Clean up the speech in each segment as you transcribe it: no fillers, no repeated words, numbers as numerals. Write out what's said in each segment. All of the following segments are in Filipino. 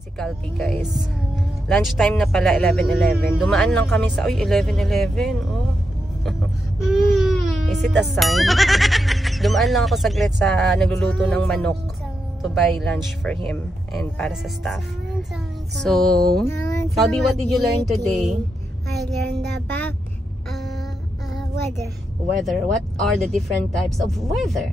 namin si Calpi, guys. Lunchtime na pala, 11:11. Dumaan lang kami sa, 11:11. Oh. Is it a sign? Dumaan lang ako saglit sa nagluluto ng manok to buy lunch for him and para sa staff. So, Calpi, what did you learn today? I learned about weather. Weather. What are the different types of weather?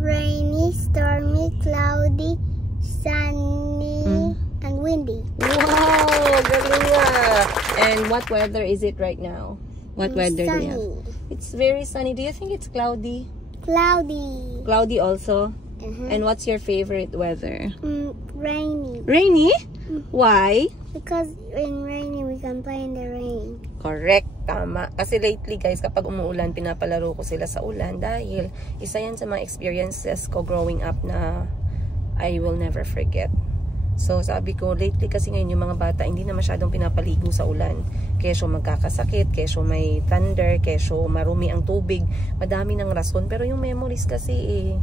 Rainy, stormy, cloudy, sunny, and windy. Wow! Galing nga! And what weather is it right now? What weather do you have? It's very sunny. Do you think it's cloudy? Cloudy. Cloudy also? And what's your favorite weather? Rainy. Rainy? Why? Because in rainy, we can play in the rain. Correct. Tama. Kasi lately, guys, kapag umuulan, pinapalaro ko sila sa ulan dahil isa yan sa mga experiences ko growing up na I will never forget. So, sabi ko, lately kasi ngayon yung mga bata hindi na masyadong pinapaligo sa ulan. Kesyo magkakasakit, kesyo may thunder, kesyo marumi ang tubig. Madami ng rason. Pero yung memories kasi,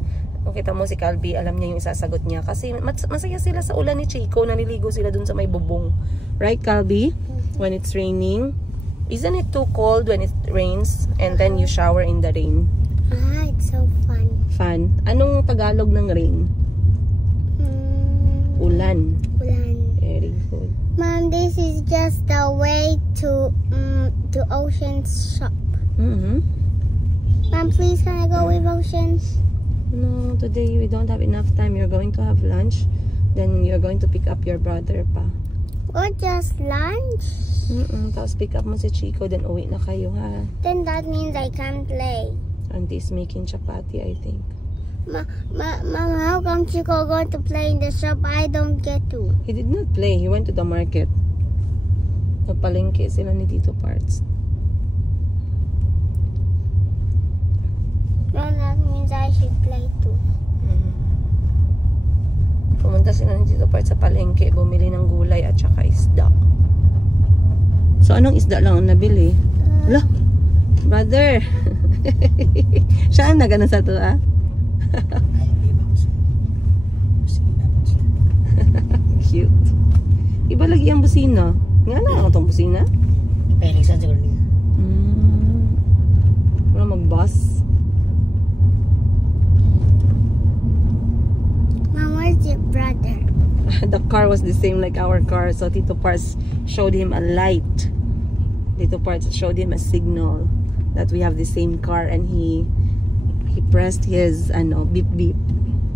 kung kita mo si Calvi, alam niya yung isasagot niya. Kasi masaya sila sa ulan ni Chico. Naliligo sila dun sa may bubong. Right, Calvi? When it's raining. Isn't it too cold when it rains and then you shower in the rain? It's so fun. Fun. Anong Tagalog ng rain? Ulan. Ulan. Very good. Mom, this is just the way to Ocean's shop. Mom, please can I go with Ocean's? No, today we don't have enough time. You're going to have lunch. Then you're going to pick up your brother pa. Or just lunch? Tapos pick up mo si Chico, then uwi na kayo, ha? Then that means I can't play. Auntie's making chapati, I think. Mom, how come Chico going to play in the shop? I don't get to. He did not play. He went to the market. Nagpalengke sila ni Tito Parts. Well, that means I should play too. Pumunta sila ni Tito Parts sa palengke, bumili ng gulay at saka isda. So, anong isda lang ang nabili? Hala, brother. Siya ang nagana sa to, ah? Cute. Iba lagi ang busina. Nga na lang itong busina? Pelisan siguro niya. Wala mag-bus. Mom, where's your brother? The car was the same like our car. So Tito Parts showed him a light. Tito Parts showed him a signal that we have the same car, and he pressed his beep beep.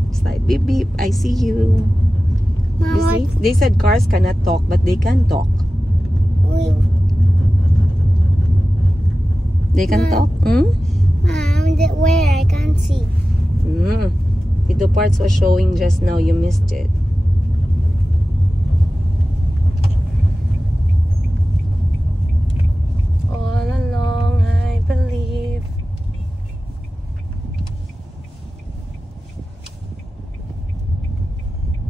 It's like beep beep, I see you. Mom, You see? They said cars cannot talk, but they can talk. They can talk? Mom, where? I can't see. Tito Parts was showing just now. You missed it. All along, I believe.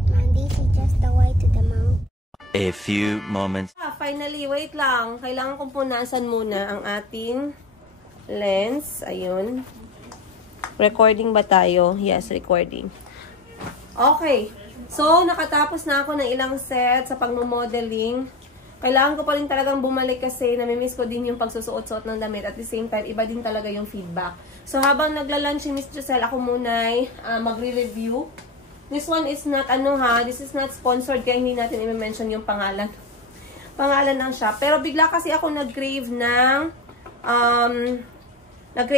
Mom, this is just the way to the mountain. A few moments. Finally, wait lang. Kailangan kong punasan muna ang ating lens. Ayun. Recording ba tayo? Yes, recording. Okay. So, nakatapos na ako ng ilang set sa pagmo-modeling. Kailangan ko pa rin talagang bumalik kasi namimiss ko din yung pagsusuot-suot ng damit. At the same time, iba din talaga yung feedback. So, habang nagla-lunch si Miss Giselle, ako muna ay magre-review. This one is not, this is not sponsored kaya hindi natin i-mention yung pangalan. Pangalan ng shop. Pero bigla kasi ako nag-crave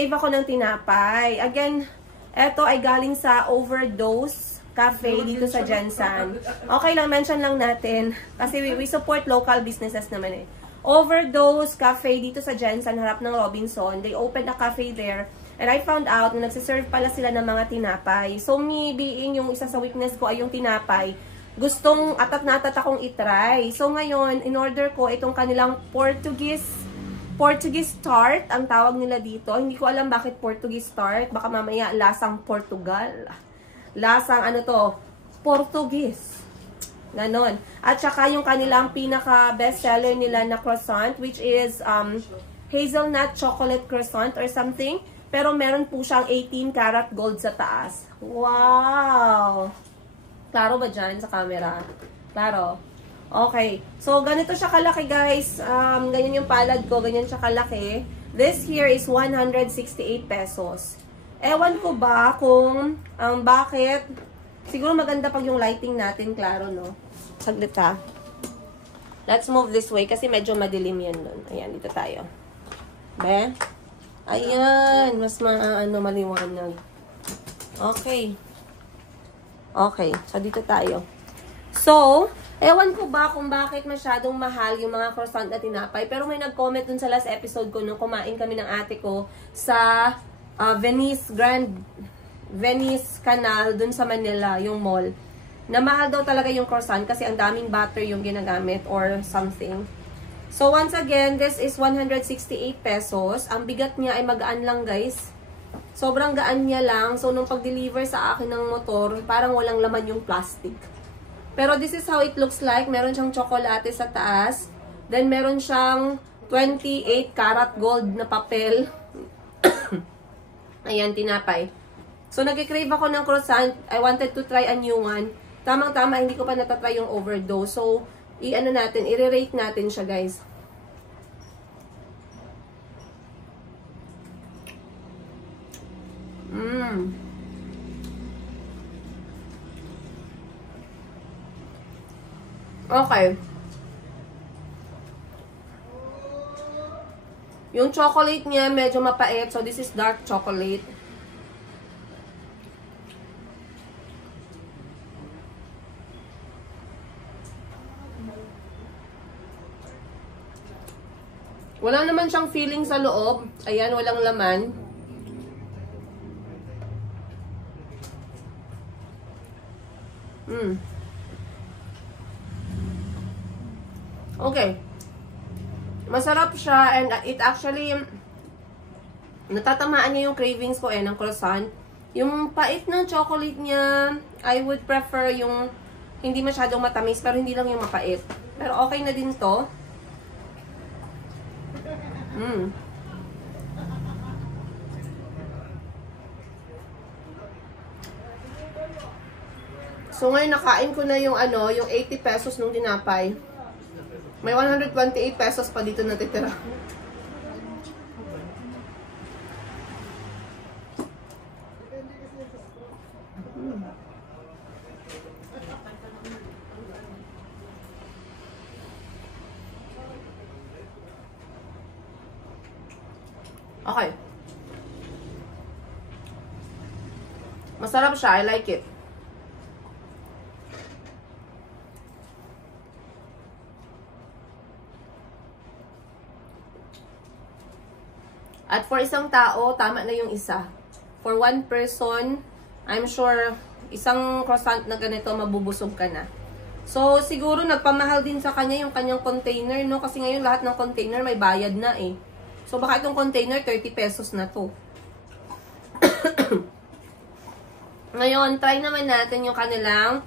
ako ng tinapay. Again, eto ay galing sa Overdose Cafe dito sa Jensan. Okay lang, mention lang natin. Kasi we support local businesses naman eh. Overdose Cafe dito sa Jensan, harap ng Robinson. They opened a cafe there. And I found out na nagsiserve pala sila ng mga tinapay. So, me being yung isa sa weakness ko ay yung tinapay, gustong atat na atat akong itry. So, ngayon, in order ko itong kanilang Portuguese tart, ang tawag nila dito. Hindi ko alam bakit Portuguese tart. Baka mamaya lasang Portugal. Lasang Portuguese. Ganon. At saka yung kanilang pinaka bestseller nila na croissant, which is hazelnut chocolate croissant or something. Pero meron po siyang 18 karat gold sa taas. Wow! Klaro ba dyan sa camera? Klaro. Okay. So, ganito siya kalaki, guys. Ganyan yung palad ko. Ganyan siya kalaki. This here is 168 pesos. Ewan ko ba kung bakit. Siguro maganda pag yung lighting natin, klaro, no? Saglit ha. Let's move this way kasi medyo madilim yan nun. Ayan, dito tayo. Be? Ayan. Mas maliwanag. Okay. Okay. So, dito tayo. So, ewan ko ba kung bakit masyadong mahal yung mga croissant na tinapay. Pero may nag-comment dun sa last episode ko nung kumain kami ng ate ko sa Venice Canal dun sa Manila, yung mall. Na mahal daw talaga yung croissant kasi ang daming butter yung ginagamit or something. So, once again, this is 168 pesos. Ang bigat niya ay magaan lang, guys. Sobrang gaan niya lang. So, nung pag-deliver sa akin ng motor, parang walang laman yung plastic. Pero this is how it looks like. Meron siyang tsokolate sa taas. Then, meron siyang 28 karat gold na papel. Ayan, tinapay. So, nag-crave ako ng croissant. I wanted to try a new one. Tamang-tama, hindi ko pa natatry yung overdose. So, i-rate natin siya, guys. Okay. Yung chocolate niya medyo mapait. So, this is dark chocolate. Wala naman siyang feeling sa loob. Ayan, walang laman. Okay. Masarap siya and it actually natatamaan niya yung cravings ko ng croissant. Yung pait ng chocolate niya, I would prefer yung hindi masyadong matamis pero hindi lang yung mapait. Pero okay na din to. So ngayon nakain ko na yung yung 80 pesos nung tinapay. May 128 pesos pa dito natitira. Okay. Masarap siya. I like it. At for isang tao, tama na yung isa. For one person, I'm sure, isang croissant na ganito, mabubusog ka na. So, siguro nagpamahal din sa kanya yung kanyang container, no? Kasi ngayon lahat ng container may bayad na eh. So, baka itong container, 30 pesos na to. Ngayon, try naman natin yung kanilang,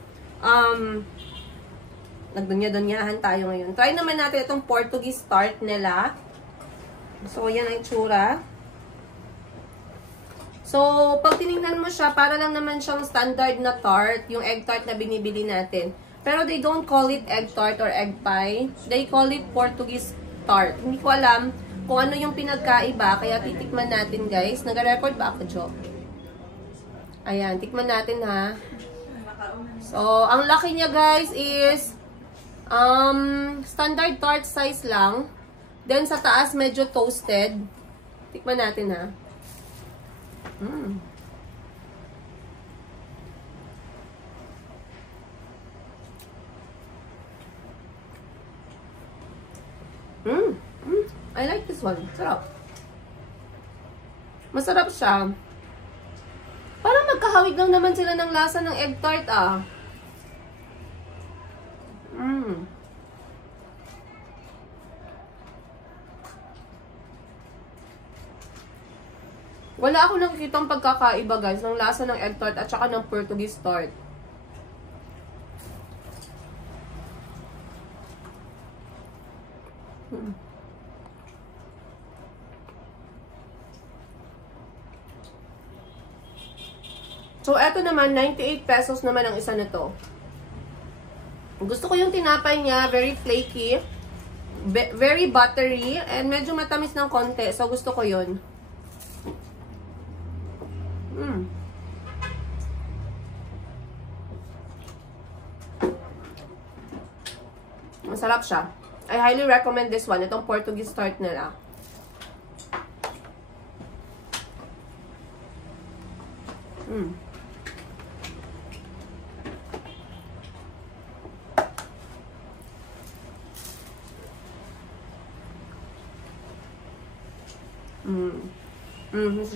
nagdunya-dunyahan tayo ngayon. Try naman natin itong Portuguese tart nila. So, yan ang itsura. So, pag tinignan mo siya, para lang naman siyang standard na tart, yung egg tart na binibili natin. Pero they don't call it egg tart or egg pie. They call it Portuguese tart. Hindi ko alam kung ano yung pinagkaiba, kaya titikman natin, guys. Nag-record ba ako, Jo? Ayan, tikman natin, ha. So, ang laki niya, guys, is standard tart size lang. Then, sa taas, medyo toasted. Tikman natin, ha. I like this one. Sarap. Masarap siya. Parang magkahawig lang naman sila ng lasa ng egg tart, ah. Wala ako nakikitang pagkakaiba, guys, ng lasa ng egg tart at saka ng Portuguese tart. So, eto naman, 98 pesos naman ang isa na to. Gusto ko yung tinapay niya, very flaky, very buttery, and medyo matamis ng konti. So, gusto ko yun. Masarap siya. I highly recommend this one. Itong Portuguese tart nila.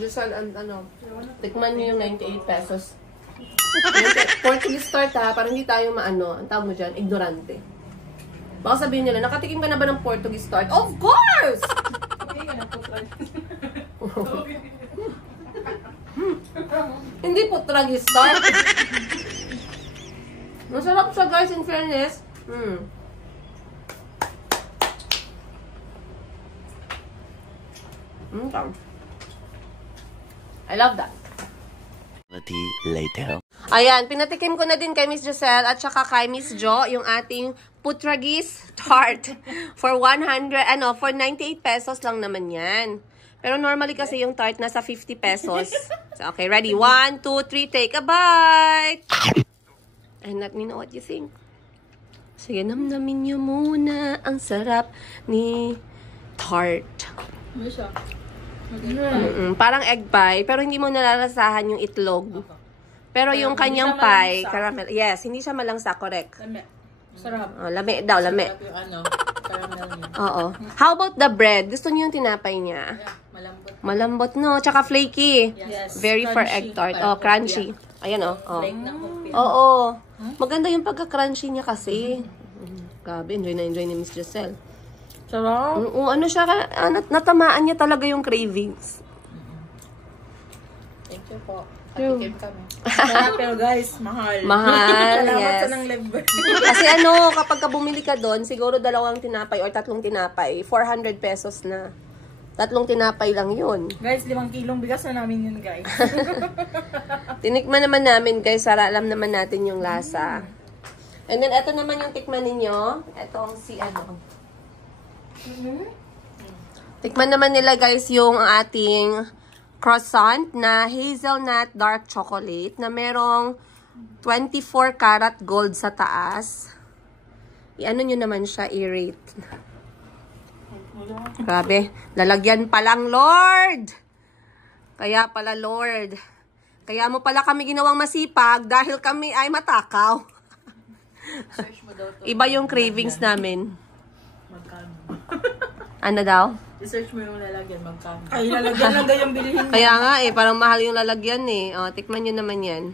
Rizal, ano, tikman niyo yung 98 pesos. Portuguese tart ha, para hindi tayo maano, ang tawag mo dyan, ignorante. Baka sabihin nila, nakatikim ka na ba ng Portuguese tart? Of course! Hindi Portuguese tart. Masarap siya guys, in fairness. I love that. Later. Ayan, pinatikim ko na din kay Miss Giselle at saka kay Miss Jo yung ating Portuguese tart for 98 pesos lang naman yan. Pero normally kasi yung tart nasa 50 pesos. So, okay, ready? 1, 2, 3, take a bite! And let me know what you think. Sige, namnamin nyo muna. Ang sarap ni tart. Parang egg pie, pero hindi mo nalalasahan yung itlog. Pero yung kanyang pie, caramel. Yes, hindi siya malangsa, correct. Sarap. Oh, lami daw, lami. Yung caramel niya. Oo. How about the bread? Gusto niyo yung tinapay niya? Yeah, malambot. Malambot, no? Tsaka flaky. Yes. Very for egg tart. Oh, crunchy. Ayan, oh. Like ng coffee. Oo. Maganda yung pagka-crunchy niya kasi. Grabe, enjoy na enjoy ni Miss Giselle. Sarap. Ano siya, natamaan niya talaga yung cravings. Thank you po. Patikim kami. Sarap pero guys, mahal. Mahal, Salamat yes. sa ng level. Kasi kapag bumili ka doon, siguro 2 tinapay or 3 tinapay, 400 pesos na. 3 tinapay lang yun. Guys, 5 kilong bigas na namin yun, guys. Tinikman naman namin, guys, para alam naman natin yung lasa. And then, eto naman yung tikman ninyo. Etong si Tikman naman nila, guys, yung ating croissant na hazelnut dark chocolate na merong 24 karat gold sa taas. I-ano nyo naman siya, i-rate. Grabe. Lalagyan pa lang, Lord! Kaya pala, Lord. Kaya mo pala kami ginawang masipag dahil kami ay matakaw. Iba yung cravings namin. Magkano? Ano daw? I-search mo yung lalagyan, magkano? Ay, lalagyan lang yung bilihin mo. Kaya nga parang mahal yung lalagyan eh. O, tikman nyo naman yan.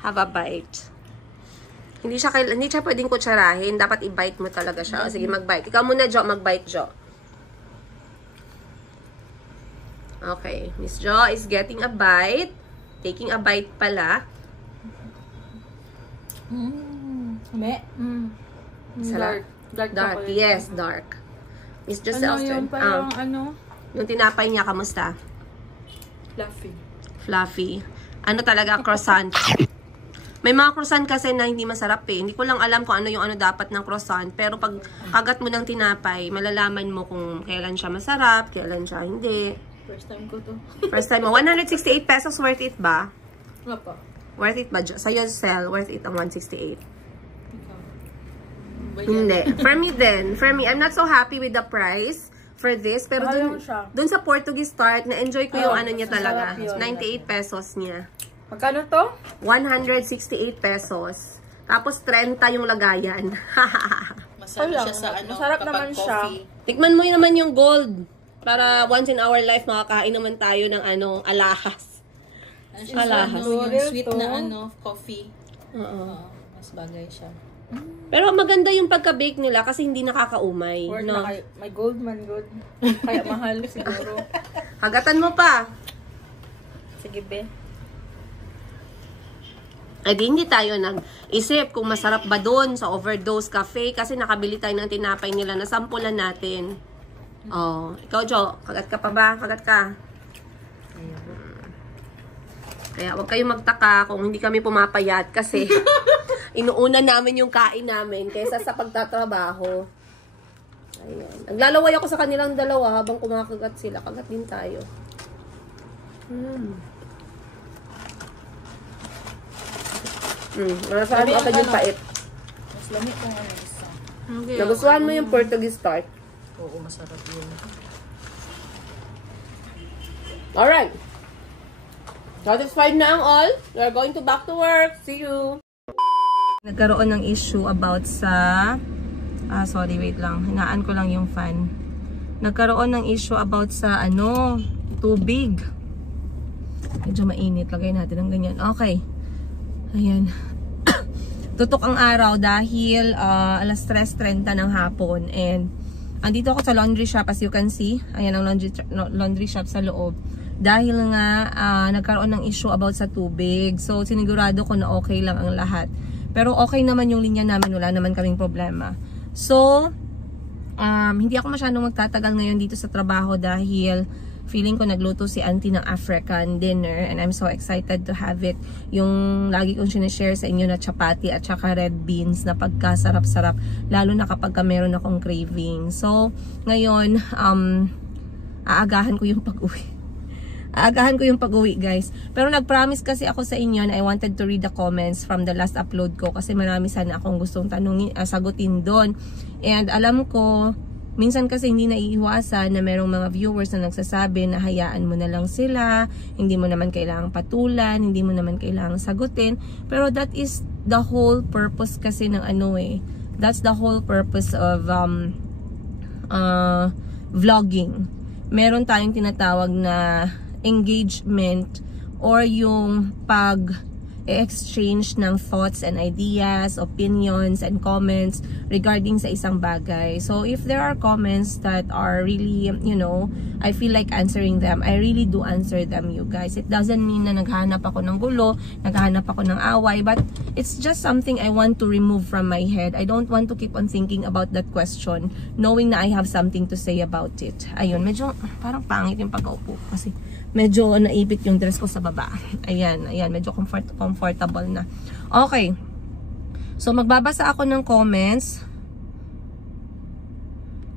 Have a bite. Hindi siya pwedeng kutsarahin. Dapat i-bite mo talaga siya. O, sige, mag-bite. Ikaw muna, Jo. Mag-bite, Jo. Okay. Miss Jo is getting a bite. Taking a bite pala. Sarap. Dark. Yes, dark. Miss Giselle. Ano yun? Parang Yung tinapay niya, kamusta? Fluffy. Fluffy. Ano talaga, croissant. May mga croissant kasi na hindi masarap eh. Hindi ko lang alam kung ano yung dapat ng croissant. Pero pag kagat mo ng tinapay, malalaman mo kung kailan siya masarap, kailan siya hindi. First time ko to. First time mo. 168 pesos, worth it ba? Wala pa. Worth it ba? Sa'yo, Cell, worth it ang 168. Ikaw. Hindi. For me din. For me, I'm not so happy with the price for this. Pero dun sa Portuguese tart, na-enjoy ko yung niya talaga. 98 pesos niya. Magkano to? 168 pesos. Tapos 30 yung lagayan. Masarap siya sa masarap naman siya. Tikman mo naman yung gold. Para once in our life, makakain naman tayo ng alahas. Alahas. Yung sweet na coffee. Oo. Mas bagay siya. Pero maganda yung pagka-bake nila kasi hindi nakakaumay. No? May gold man, gold. Kaya mahal siguro. Hagatan mo pa. Sige, be. Eh di hindi tayo nag-isip kung masarap ba doon sa Overdose Cafe kasi nakabili tayo ng tinapay nila na sampulan natin. Oh, ikaw, Jo, kagat ka pa ba? Kagat ka. Kaya huwag kayong magtaka kung hindi kami pumapayat kasi Inuuna namin yung kain namin kaysa sa pagtatrabaho. Ayan. Naglalaway ako sa kanilang dalawa habang kumakagat sila. Kagat din tayo. Marasaan mo agad yung pait. Mas lamig kung ano isa. Nagustuhan mo yung Portuguese tart? Oo, masarap yun. Alright. Satisfied na ang all. We are going to back to work. See you. Nagkaroon ng issue about sa... sorry, wait lang. Hinaan ko lang yung fan. Nagkaroon ng issue about sa, tubig. Medyo mainit. Lagay natin ng ganyan. Okay. Ayan. Tutok ang araw dahil alas 3:30 ng hapon. And andito ako sa laundry shop as you can see. Ayan ang laundry shop sa loob. Dahil nga nagkaroon ng issue about sa tubig. So sinigurado ko na okay lang ang lahat. Pero okay naman yung linya namin. Wala naman kaming problema. So hindi ako masyadong magtatagal ngayon dito sa trabaho dahil feeling ko nagluto si auntie ng African dinner and I'm so excited to have it. Yung lagi kong sinishare sa inyo na chapati at saka red beans na pagkasarap-sarap lalo na kapag meron akong craving. So ngayon aagahan ko yung pag-uwi. Aagahan ko yung pag-uwi guys. Pero nag-promise kasi ako sa inyo na I wanted to read the comments from the last upload ko kasi marami sana akong gustong tanungin, sagutin doon. And alam ko minsan kasi hindi naiiwasan na merong mga viewers na nagsasabi na hayaan mo na lang sila, hindi mo naman kailangang patulan, hindi mo naman kailangang sagutin. Pero that is the whole purpose kasi ng that's the whole purpose of vlogging. Meron tayong tinatawag na engagement or yung pag-exchange ng thoughts and ideas, opinions, and comments regarding sa isang bagay. So, if there are comments that are really, I feel like answering them, I really do answer them, you guys. It doesn't mean na naghahanap ako ng gulo, naghahanap ako ng away, but it's just something I want to remove from my head. I don't want to keep on thinking about that question, knowing na I have something to say about it. Ayun, medyo parang pangit yung pag-upo kasi medyo naipit yung dress ko sa baba. Ayan, medyo comfortable na. Okay. So, magbabasa ako ng comments.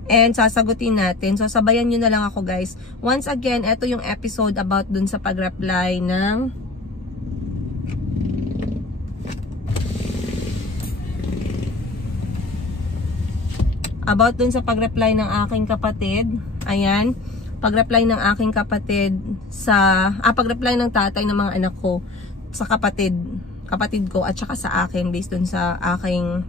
And sasagutin natin. So, sabayan nyo na lang ako guys. Once again, ito yung episode about dun sa pag-reply ng ng aking kapatid. Ayan. Pag-reply ng aking kapatid sa pag-reply ng tatay ng mga anak ko sa kapatid ko at saka sa akin based dun sa aking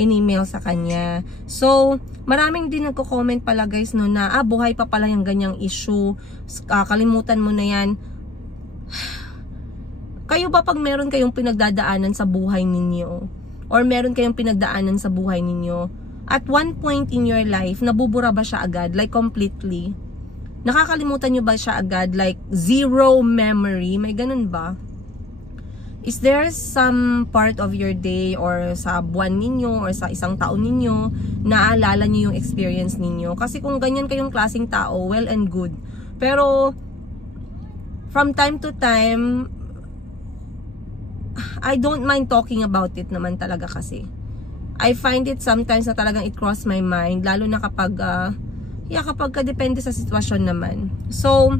in-email sa kanya. So, maraming din nagko-comment pala guys no na buhay pa pala yung ganyang issue. Kalimutan mo na yan. Kayo ba pag meron kayong pinagdadaanan sa buhay ninyo or meron kayong pinagdaanan sa buhay ninyo, at one point in your life, nabubura ba siya agad? Like completely? Nakakalimutan nyo ba siya agad? Like zero memory? May ganun ba? Is there some part of your day or sa buwan ninyo or sa isang taon ninyo naalala nyo yung experience ninyo? Kasi kung ganyan kayong klaseng tao, well and good. Pero from time to time, I don't mind talking about it naman talaga kasi. I find it sometimes na talagang it cross my mind, lalo na kapag depende sa sitwasyon naman. So,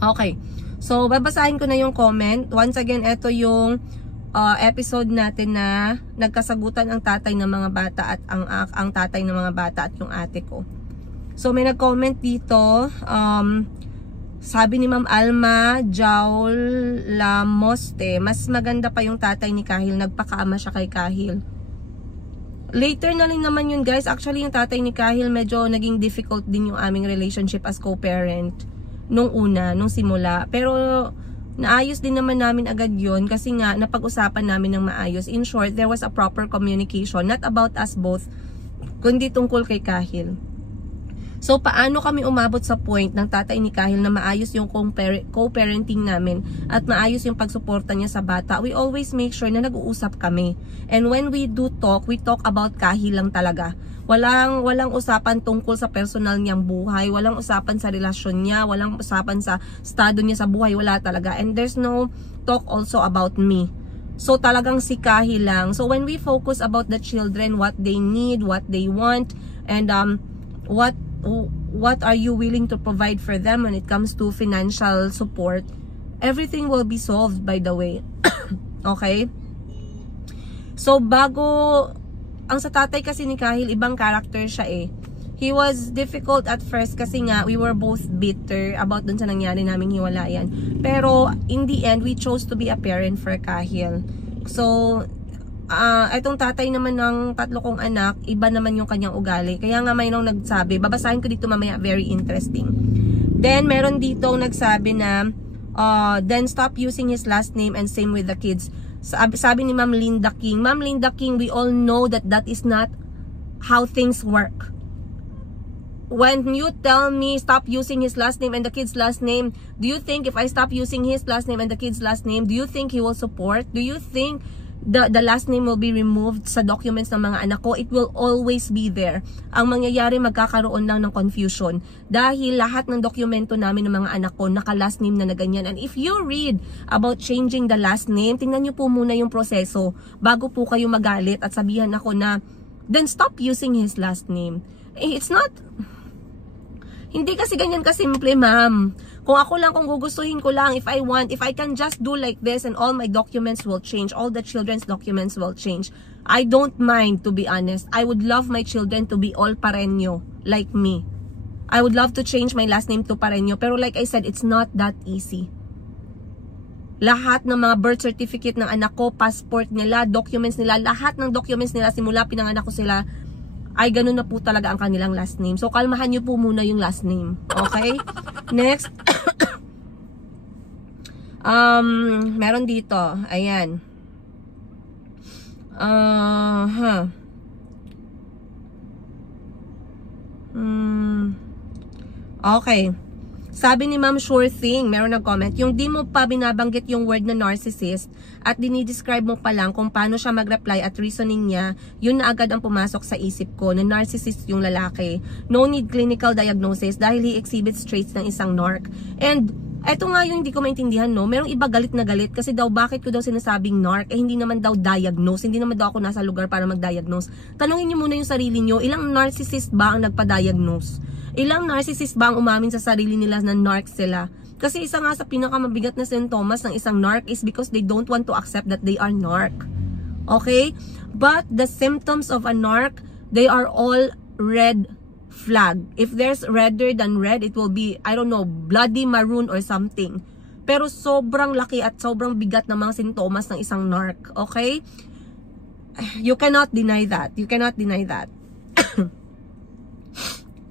okay. So, babasahin ko na yung comment. Once again, ito yung episode natin na nagkasagutan ang tatay ng mga bata at ang tatay ng mga bata at yung ate ko. So, may nag-comment dito. Sabi ni Ma'am Alma Jaul Lamoste, mas maganda pa yung tatay ni Kahil. Nagpakaama siya kay Kahil. Later na rin naman yun guys. Actually yung tatay ni Kahil medyo naging difficult din yung aming relationship as co-parent nung simula. Pero naayos din naman namin agad yun kasi nga napag-usapan namin ng maayos. In short, there was a proper communication, not about us both, kundi tungkol kay Kahil. So, paano kami umabot sa point ng tatay ni Kahil na maayos yung co-parenting namin at maayos yung pagsuporta niya sa bata? We always make sure na nag-uusap kami. And when we do talk, we talk about Kahil lang talaga. Walang usapan tungkol sa personal niyang buhay, walang usapan sa relasyon niya, walang usapan sa estado niya sa buhay, wala talaga. And there's no talk also about me. So talagang si Kahil lang. So when we focus about the children, what they need, what they want, and what are you willing to provide for them when it comes to financial support, everything will be solved, by the way. Okay? So ang sa tatay kasi ni Kahil, ibang character siya eh. He was difficult at first kasi nga we were both bitter about dun sa nangyari naming hiwalayan. Pero in the end, we chose to be a parent for Kahil. So, itong tatay naman ng 3 kong anak, iba naman yung kanyang ugali. Kaya nga mayroong nagsabi, babasahin ko dito mamaya, very interesting. Then, meron dito nagsabi na, then stop using his last name and same with the kids. Sabi ni Ma'am Linda King, Ma'am Linda King, we all know that that is not how things work. When you tell me stop using his last name and the kid's last name, do you think if I stop using his last name and the kid's last name, do you think he will support? Do you think the last name will be removed sa documents ng mga anak ko? It will always be there. Ang mangyayari, magkakaroon lang ng confusion. Dahil lahat ng dokumento namin ng mga anak ko, naka-last name na ganyan. And if you read about changing the last name, tingnan nyo po muna yung proseso bago po kayo magalit at sabihan ako na, then stop using his last name. It's not... Hindi kasi ganyan kasimple, ma'am. Kung ako lang, kung gugustuhin ko lang, if I can just do like this and all my documents will change, all the children's documents will change. I don't mind, to be honest. I would love my children to be all Pareño, like me. I would love to change my last name to Pareño, pero like I said, it's not that easy. Lahat ng mga birth certificate ng anak ko, passport nila, documents nila, lahat ng documents nila, simula pinanganak ko sila, ay ganun na po talaga ang kanilang last name. So, kalmahan nyo po muna yung last name. Okay? Next. Meron dito. Ayan. Okay. Sabi ni Ma'am Sure Thing, meron nag-comment, yung di mo pa binabanggit yung word na narcissist at dinidescribe mo pa lang kung paano siya mag-reply at reasoning niya, yun na agad ang pumasok sa isip ko na narcissist yung lalaki. No need clinical diagnosis dahil he exhibits traits ng isang narc. And eto nga yung hindi ko maintindihan, no? Merong iba galit na galit kasi daw bakit ko daw sinasabing narc, hindi naman daw diagnose, hindi naman daw ako nasa lugar para mag-diagnose. Tanungin niyo muna yung sarili niyo, ilang narcissist ba ang nagpa-diagnose? Ilang narcissist ba ang umamin sa sarili nila na narc sila? Kasi isa nga sa pinakamabigat na sintomas ng isang narc is because they don't want to accept that they are narc. Okay? But the symptoms of a narc, they are all red flag. If there's redder than red, it will be, I don't know, bloody maroon or something. Pero sobrang laki at sobrang bigat ng mga sintomas ng isang narc. Okay? You cannot deny that. You cannot deny that.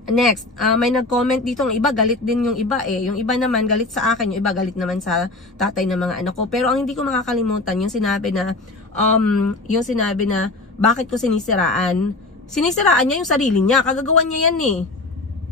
Next, may nag-comment dito, ng iba galit din yung iba eh. Yung iba naman galit sa akin, yung iba galit naman sa tatay ng mga anak ko. Pero ang hindi ko makakalimutan, yung sinabi na bakit ko sinisiraan? Sinisiraan niya yung sarili niya, kagagawan niya yan eh.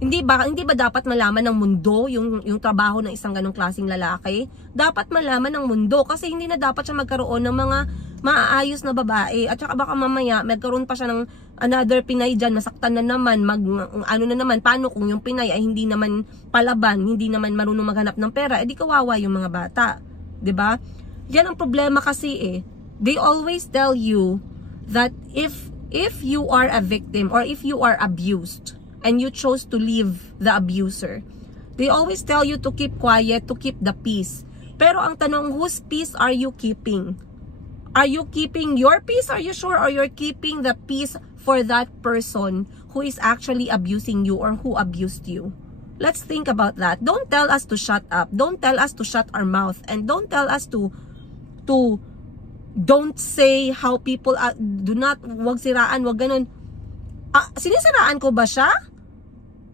Hindi ba dapat malaman ng mundo yung trabaho ng isang ganong klaseng lalaki? Dapat malaman ng mundo kasi hindi na dapat siya magkaroon ng mga maaayos na babae. At saka baka mamaya magkaroon pa siya ng another Pinay dyan, masaktan na naman, ano na naman, paano kung yung Pinay ay hindi naman palaban, hindi naman marunong maghanap ng pera, edi kawawa yung mga bata. 'Di ba? Yan ang problema kasi eh. They always tell you that if you are a victim or if you are abused and you chose to leave the abuser, they always tell you to keep quiet, to keep the peace. Pero ang tanong, whose peace are you keeping? Are you keeping your peace? Are you sure? Or you're keeping the peace for that person who is actually abusing you or who abused you? Let's think about that. Don't tell us to shut up. Don't tell us to shut our mouth. And don't tell us to don't say how people, wag siraan, wag ganun. Sinisiraan ko ba siya?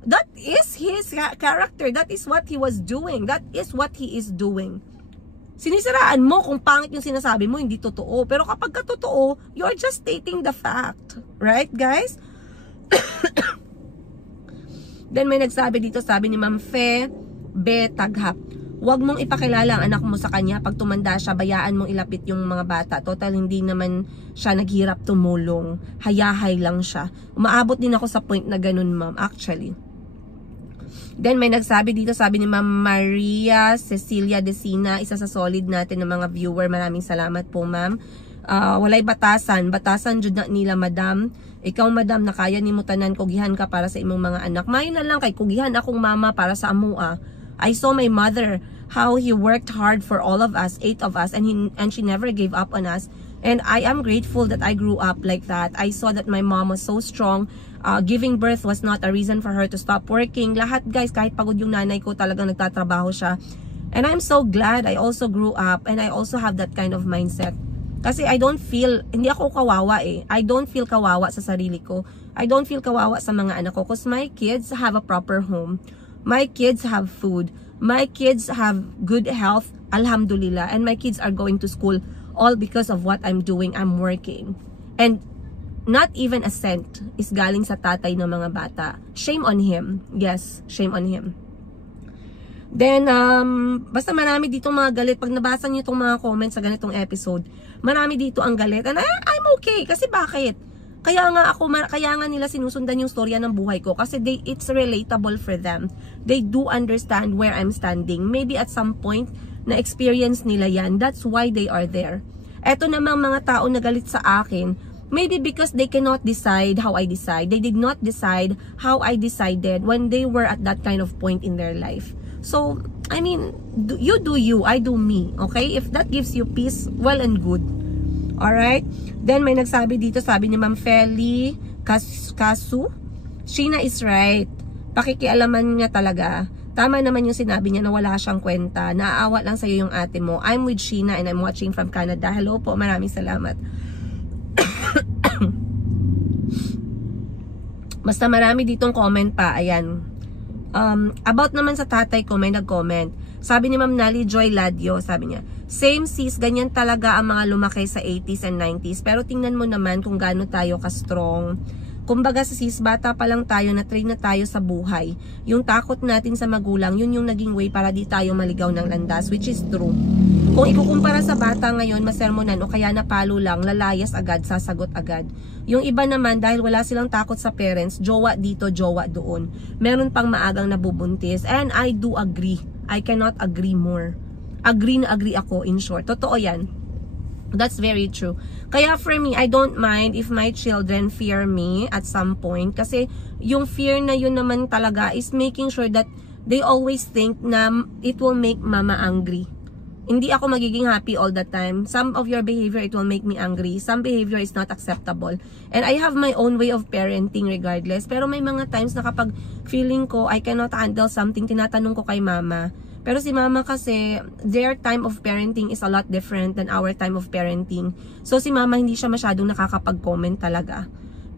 That is his character. That is what he was doing. That is what he is doing. Sinisiraan mo kung pangit yung sinasabi mo, hindi totoo. Pero kapag totoo, you're just stating the fact. Right, guys? Then may nagsabi dito, sabi ni Ma'am Fe, Taghap, huwag mong ipakilala ang anak mo sa kanya. Pag tumanda siya, bayaan mong ilapit yung mga bata. Total, hindi naman siya naghirap tumulong. Hayahay lang siya. Umaabot din ako sa point na ganun, ma'am, actually. Then may nagsabi dito, sabi ni Ma'am Maria Cecilia Decina, isa sa solid natin ng mga viewer. Maraming salamat po, ma'am. Walay batasan jud na nila, madam. Ikaw, madam, na kaya ni mo tanan, kugihan ka para sa imong mga anak. Mayo na lang kay kugihan akong mama para sa amua. I saw my mother, how he worked hard for all of us, 8 of us, and she never gave up on us. And I am grateful that I grew up like that. I saw that my mom was so strong. Giving birth was not a reason for her to stop working. Lahat, guys, kahit pagod yung nanay ko, talagang nagtatrabaho siya. And I'm so glad I also grew up and I also have that kind of mindset. Kasi I don't feel, hindi ako kawawa eh. I don't feel kawawa sa sarili ko. I don't feel kawawa sa mga anak ko because my kids have a proper home. My kids have food. My kids have good health, alhamdulillah. And my kids are going to school all because of what I'm doing. I'm working. And not even a cent is galing sa tatay ng mga bata. Shame on him. Yes, shame on him. Then, basta marami ditong mga galit. Pag nabasa niyo itong mga comments sa ganitong episode, marami dito ang galit. And I'm okay. Kasi bakit? Kaya nga nila sinusundan yung storya ng buhay ko. Kasi it's relatable for them. They do understand where I'm standing. Maybe at some point, na-experience nila yan. That's why they are there. Eto namang mga tao na galit sa akin, maybe because they cannot decide how I decide. They did not decide how I decided when they were at that kind of point in their life. So, I mean, you do you, I do me. Okay? If that gives you peace, well and good. Alright? Then, may nagsabi dito, sabi ni Ma'am Feli Kasu, Sheena is right. Pakikialaman niya talaga. Tama naman yung sinabi niya na wala siyang kwenta. Naaawa lang sa'yo yung ate mo. I'm with Sheena and I'm watching from Canada. Hello po, maraming salamat. Basta marami ditong comment pa. Ayan. About naman sa tatay ko, may nag-comment. Sabi ni Ma'am Nali Joy Ladio, sabi niya, same sis, ganyan talaga ang mga lumaki sa 80s and 90s. Pero tingnan mo naman kung gaano tayo ka-strong. Kumbaga sa sis, bata pa lang tayo, na-train na tayo sa buhay. Yung takot natin sa magulang, yun yung naging way para di tayo maligaw ng landas, which is true. Kung ikukumpara sa bata ngayon, masermonan o kaya napalo lang, lalayas agad, sasagot agad. Yung iba naman, dahil wala silang takot sa parents, jowa dito, jowa doon. Meron pang maagang nabubuntis. And I do agree. I cannot agree more. Agree na agree ako, in short. Totoo yan. That's very true. Kaya for me, I don't mind if my children fear me at some point. Kasi yung fear na yun naman talaga is making sure that they always think na it will make mama angry. Hindi ako magiging happy all the time. Some of your behavior, it will make me angry. Some behavior is not acceptable. And I have my own way of parenting regardless. Pero may mga times na kapag feeling ko I cannot handle something, tinatanong ko kay mama. Pero si mama kasi, their time of parenting is a lot different than our time of parenting. So si mama hindi siya masyadong nakakapag-comment talaga.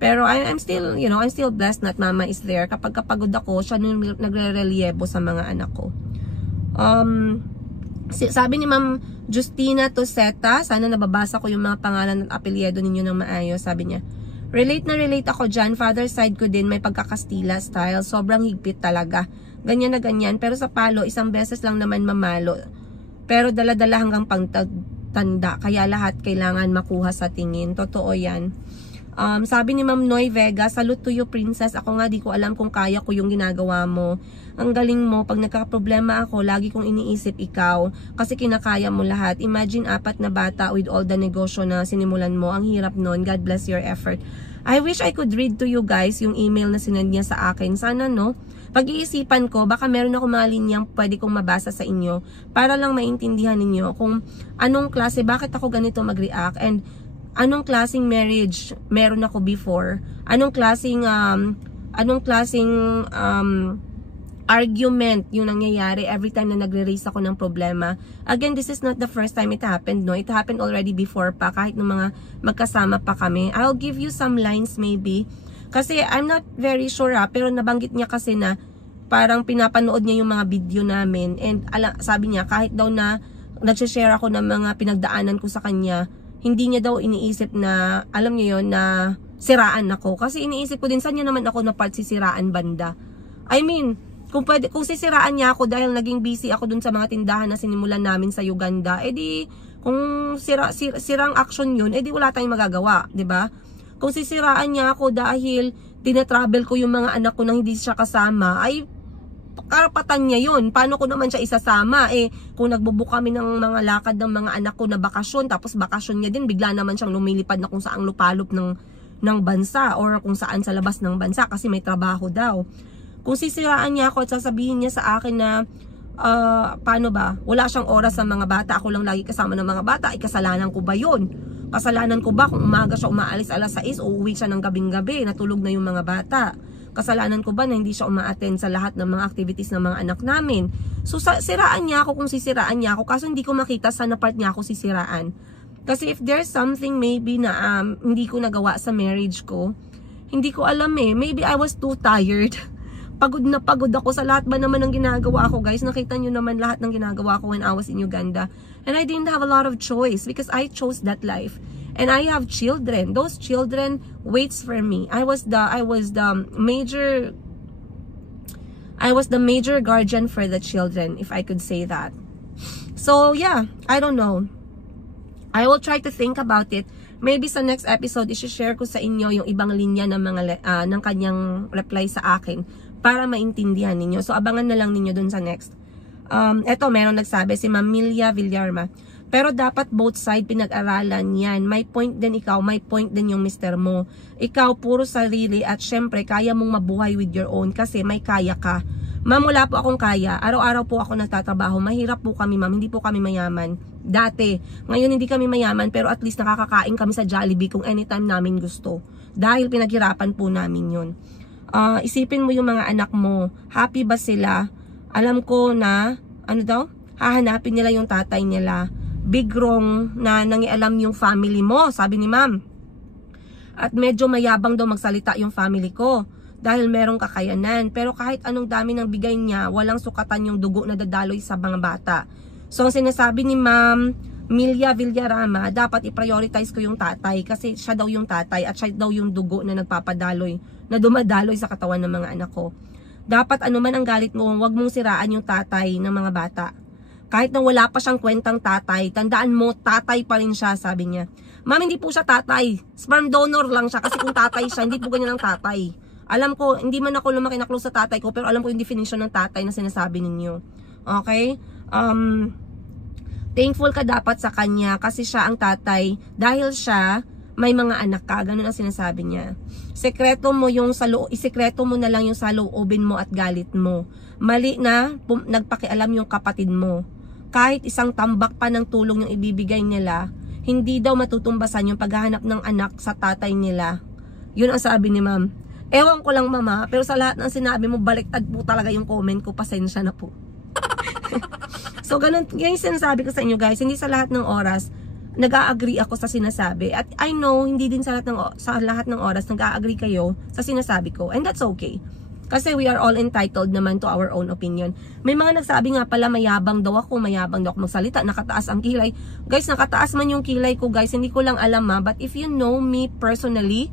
Pero I'm still, you know, I'm still blessed that mama is there. Kapag kapagod ako, siya nagre-reliebo sa mga anak ko. Sabi ni Ma'am Justina Toseta, sana nababasa ko yung mga pangalan at apelyido ninyo ng maayos. Sabi niya, relate na relate ako dyan. Father side ko din may pagkakastila style. Sobrang higpit talaga. Ganyan na ganyan. Pero sa palo, isang beses lang naman mamalo. Pero dala-dala hanggang pangtanda. Kaya lahat kailangan makuha sa tingin. Totoo yan. Sabi ni Ma'am Noy Vega, salute to you princess. Ako nga di ko alam kung kaya ko yung ginagawa mo. Ang galing mo. Pag nagkakaproblema ako, lagi kong iniisip ikaw. Kasi kinakaya mo lahat. Imagine 4 na bata with all the negosyo na sinimulan mo. Ang hirap nun. God bless your effort. I wish I could read to you guys yung email na sinend niya sa akin. Sana no. Pag-iisipan ko, baka meron ako mga linyang pwede kong mabasa sa inyo para lang maintindihan ninyo kung anong klase, bakit ako ganito mag-react, and anong klaseng marriage meron ako before, anong klaseng argument yung nangyayari every time na nagre-raise ako ng problema. Again, this is not the first time it happened, no? It happened already before pa, kahit nung mga magkasama pa kami. I'll give you some lines maybe. Kasi I'm not very sure pero nabanggit niya kasi na parang pinapanood niya yung mga video namin. And sabi niya, kahit daw na nagsishare ako ng mga pinagdaanan ko sa kanya, hindi niya daw iniisip na, alam niyo yun, na siraan ako. Kasi iniisip ko din, saan niya naman ako na part sisiraan banda? I mean, kung sisiraan niya ako dahil naging busy ako dun sa mga tindahan na sinimulan namin sa Uganda, edi kung sirang action yun, edi wala tayong magagawa, 'di ba? Kung sisiraan niya ako dahil tinatravel ko yung mga anak ko nang hindi siya kasama, ay karapatan niya yun. Paano ko naman siya isasama? Kung nagbubook kami ng mga lakad ng mga anak ko na bakasyon, tapos bakasyon niya din, bigla naman siyang lumilipad na kung saang lupalop ng bansa or kung saan sa labas ng bansa kasi may trabaho daw. Kung sisiraan niya ako at sasabihin niya sa akin na paano ba, wala siyang oras sa mga bata, ako lang lagi kasama ng mga bata, kasalanan ko ba yun? Kasalanan ko ba kung umaga siya umaalis alas 6, uuwi siya ng gabing-gabi, natulog na yung mga bata? Kasalanan ko ba na hindi siya uma-attend sa lahat ng mga activities ng mga anak namin? So siraan niya ako kung sisiraan niya ako, kaso hindi ko makita saan na part niya ako sisiraan. Kasi if there's something maybe na hindi ko nagawa sa marriage ko, hindi ko alam maybe I was too tired. Pagod na pagod ako sa lahat ba naman ng ginagawa ko, guys. Nakita nyo naman lahat ng ginagawa ko when I was in Uganda. And I didn't have a lot of choice because I chose that life. And I have children. Those children waits for me. I was the major guardian for the children, if I could say that. So yeah, I don't know. I will try to think about it. Maybe sa next episode, i-share ko sa inyo yung ibang linya ng mga ng kanyang reply sa akin para maintindihan ninyo. So abangan na lang ninyo dun sa next. Eto, meron nagsabi si Ma'am Milia Villarma. Pero dapat both side pinag-aralan yan. May point din ikaw, may point din yung mister mo. Ikaw puro sarili at syempre kaya mong mabuhay with your own kasi may kaya ka. Ma'am, wala po akong kaya. Araw-araw po ako nagtatrabaho. Mahirap po kami, ma'am. Hindi po kami mayaman. Dati. Ngayon hindi kami mayaman pero at least nakakakain kami sa Jollibee kung anytime namin gusto. Dahil pinaghirapan po namin yun. Isipin mo yung mga anak mo. Happy ba sila? Alam ko na, hahanapin nila yung tatay nila. Big wrong na nangialam yung family mo, sabi ni ma'am. At medyo mayabang daw magsalita yung family ko. Dahil merong kakayanan. Pero kahit anong dami ng bigay niya, walang sukatan yung dugo na dadaloy sa mga bata. So, ang sinasabi ni Ma'am Milia Villarama, dapat i-prioritize ko yung tatay. Kasi siya daw yung tatay at siya daw yung dugo na nagpapadaloy, na dumadaloy sa katawan ng mga anak ko. Dapat anuman ang galit mo, wag mong siraan yung tatay ng mga bata. Kahit na wala pa siyang kwentang tatay, tandaan mo, tatay pa rin siya, sabi niya. Ma'am, hindi po siya tatay. Sperm donor lang siya kasi kung tatay siya, hindi po ganyan ang tatay. Alam ko, hindi man ako lumaki na close sa tatay ko, pero alam ko yung definition ng tatay na sinasabi ninyo. Okay? Thankful ka dapat sa kanya kasi siya ang tatay. Dahil siya, may mga anak ka. Ganun ang sinasabi niya. Isikreto mo na lang yung sa loobin mo at galit mo. Mali na nagpakialam yung kapatid mo. Kahit isang tambak pa ng tulong yung ibibigay nila, hindi daw matutumbasan yung paghahanap ng anak sa tatay nila. Yun ang sabi ni ma'am. Ewan ko lang mama, pero sa lahat ng sinabi mo, baliktad po talaga yung comment ko. Pasensya na po. So, ganun, yung sinasabi ko sa inyo guys, hindi sa lahat ng oras, nag-a-agree ako sa sinasabi. At I know, hindi din sa lahat ng oras, nag-a-agree kayo sa sinasabi ko. And that's okay. Kasi we are all entitled naman to our own opinion. May mga nagsabi nga pala, mayabang daw ako magsalita, nakataas ang kilay. Guys, nakataas man yung kilay ko guys, hindi ko lang alam But if you know me personally,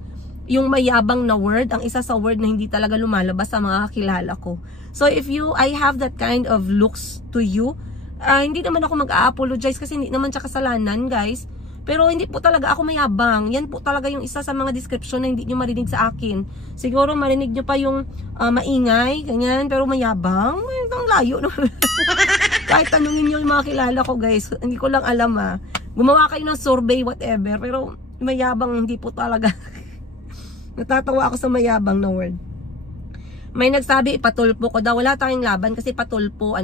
yung mayabang na word, ang isa sa word na hindi talaga lumalabas sa mga kakilala ko. So if I have that kind of looks to you, hindi naman ako mag-a-apologize kasi hindi naman siya kasalanan guys. Pero hindi po talaga ako mayabang. Yan po talaga yung isa sa mga description na hindi nyo marinig sa akin. Siguro marinig nyo pa yung maingay, ganyan, pero mayabang. Ang layo no? Kahit tanungin nyo yung mga kilala ko guys, hindi ko lang alam Gumawa kayo ng survey, whatever. Pero mayabang hindi po talaga. Natatawa ako sa mayabang na word. May nagsabi, ipatulpo ko daw. Wala tayong laban kasi patulpo,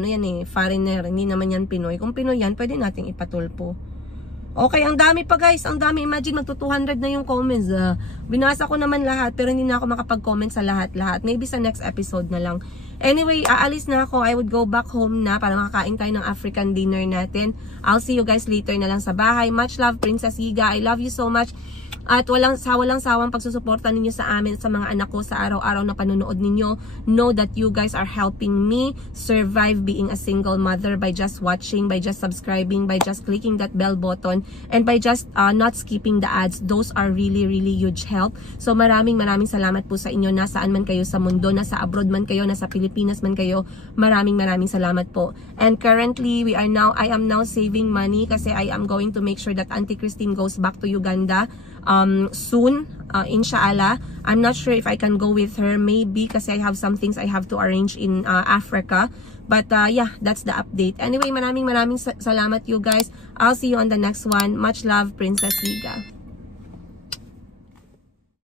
foreigner. Hindi naman yan Pinoy. Kung Pinoy yan, pwede nating ipatulpo. Okay, ang dami pa guys. Ang dami. Imagine, magto 200 na yung comments. Binasa ko naman lahat, pero hindi na ako makapag-comment sa lahat-lahat. Maybe sa next episode na lang. Anyway, aalis na ako. I would go back home na para makakain tayo ng African dinner natin. I'll see you guys later na lang sa bahay. Much love, Princess Higa. I love you so much. At walang sawang pagsusuporta ninyo sa amin, sa mga anak ko, sa araw-araw na panonood ninyo. Know that you guys are helping me survive being a single mother by just watching, by just subscribing, by just clicking that bell button, and by just not skipping the ads. Those are really, really huge help. So maraming salamat po sa inyo. Nasaan man kayo sa mundo, nasa abroad man kayo, nasa Pilipinas man kayo. Maraming salamat po. And currently, I am now saving money kasi I am going to make sure that Auntie Christine goes back to Uganda soon, inshallah. I'm not sure if I can go with her. Maybe kasi I have some things I have to arrange in Africa. But yeah, that's the update. Anyway, maraming salamat you guys. I'll see you on the next one. Much love, Princess Higa.